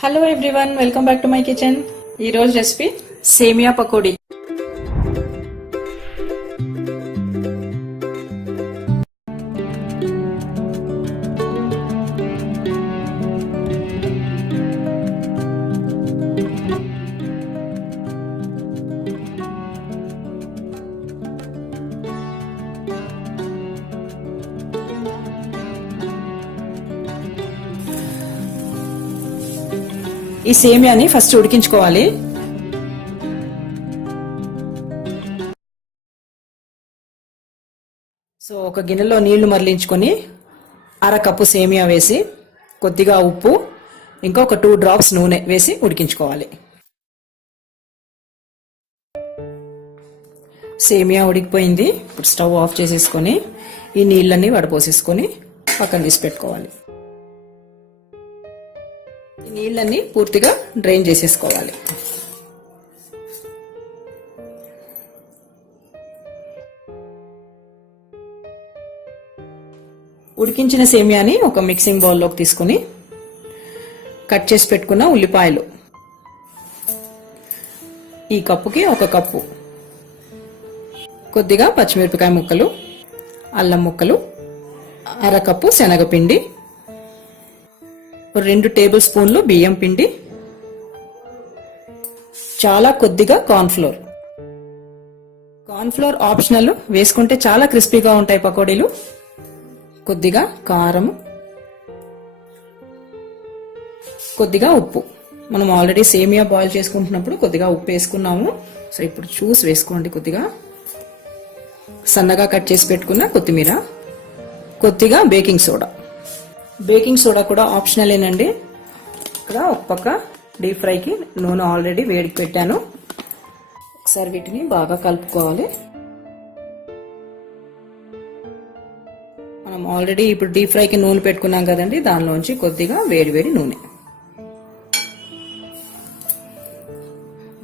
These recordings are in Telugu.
Hello everyone, welcome back to my kitchen. ఈ రోజు రెసిపీ సేమియా పకోడీ. ఈ సేమియాని ఫస్ట్ ఉడికించుకోవాలి. సో ఒక గిన్నెలో నీళ్లు మరలించుకొని అరకప్పు సేమియా వేసి కొద్దిగా ఉప్పు ఇంకా ఒక 2 drops నూనె వేసి ఉడికించుకోవాలి. సేమియా ఉడికిపోయింది. ఇప్పుడు స్టవ్ ఆఫ్ చేసేసుకొని ఈ నీళ్ళన్నీ వడపోసేసుకొని పక్కన తీసి పెట్టుకోవాలి. నీళ్ళన్నీ పూర్తిగా డ్రైన్ చేసేసుకోవాలి. ఉడికించిన సేమియాని ఒక మిక్సింగ్ బౌల్లోకి తీసుకుని కట్ చేసి పెట్టుకున్న ఉల్లిపాయలు ఈ కప్పుకి 1 కప్పు, కొద్దిగా పచ్చిమిరపకాయ ముక్కలు, అల్లం ముక్కలు, అరకప్పు శనగపిండి, 2 టేబుల్ స్పూన్లు బియ్యం పిండి, చాలా కొద్దిగా కార్న్ఫ్లోర్. కార్న్ఫ్లోర్ ఆప్షనల్, వేసుకుంటే చాలా క్రిస్పీగా ఉంటాయి పకోడీలు. కొద్దిగా కారం, కొద్దిగా ఉప్పు. మనం ఆల్రెడీ సేమియా బాయిల్ చేసుకుంటున్నప్పుడు కొద్దిగా ఉప్పు వేసుకున్నాము. సో ఇప్పుడు చూసి వేసుకోండి. కొద్దిగా సన్నగా కట్ చేసి పెట్టుకున్న కొత్తిమీర, కొద్దిగా బేకింగ్ సోడా. బేకింగ్ సోడా కూడా ఆప్షనలేనండి. ఇక్కడ ఒక పక్క డీప్ ఫ్రైకి నూనె ఆల్రెడీ వేడికి పెట్టాను. ఒకసారి వీటిని బాగా కలుపుకోవాలి. మనం ఆల్రెడీ ఇప్పుడు డీప్ ఫ్రైకి నూనె పెట్టుకున్నాం కదండి, దానిలోంచి కొద్దిగా వేడి నూనె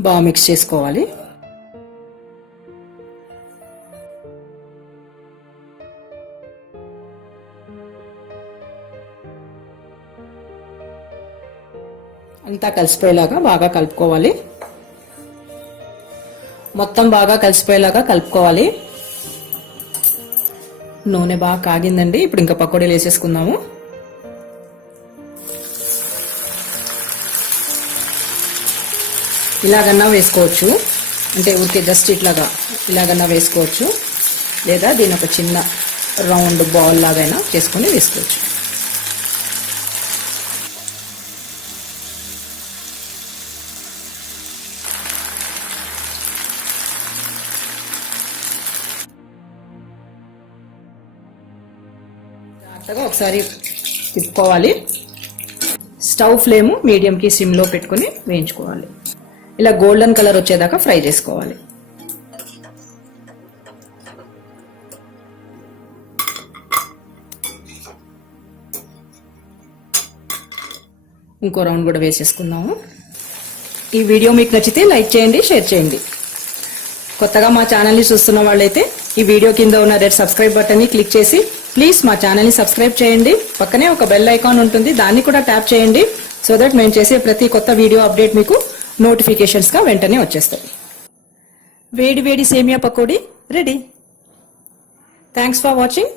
బాగా మిక్స్ చేసుకోవాలి. అంతా కలిసిపోయేలాగా బాగా కలుపుకోవాలి. మొత్తం బాగా కలిసిపోయేలాగా కలుపుకోవాలి. నూనె బాగా కాగిందండి. ఇప్పుడు ఇంకా పకోడీలు వేసేసుకుందాము. ఇలాగన్నా వేసుకోవచ్చు, అంటే ఊరికే జస్ట్ ఇలాగన్నా వేసుకోవచ్చు, లేదా దీని ఒక చిన్న రౌండ్ బాల్ లాగైనా చేసుకుని వేసుకోవచ్చు. ఒకసారి తిప్పుకోవాలి. స్టవ్ ఫ్లేమ్ మీడియం కి సిమ్ లో పెట్టుకుని వేయించుకోవాలి. ఇలా గోల్డెన్ కలర్ వచ్చేదాకా ఫ్రై చేసుకోవాలి. ఇంకో రౌండ్ కూడా వేసేసుకుందాము. ఈ వీడియో మీకు నచ్చితే లైక్ చేయండి, షేర్ చేయండి. కొత్తగా మా ఛానల్ ని చూస్తున్న వాళ్ళైతే ఈ వీడియో కింద ఉన్న రెడ్ సబ్స్క్రైబ్ బటన్ ని క్లిక్ చేసి ప్లీజ్ మా ఛానల్ ని సబ్స్క్రైబ్ చేయండి. పక్కనే ఒక బెల్ ఐకాన్ ఉంటుంది, దాన్ని కూడా ట్యాప్ చేయండి. సో దట్ మేము చేసే ప్రతి కొత్త వీడియో అప్డేట్ మీకు నోటిఫికేషన్స్ గా వెంటనే వచ్చేస్తాయి. వేడి సేమియా pakodi ready. Thanks for watching.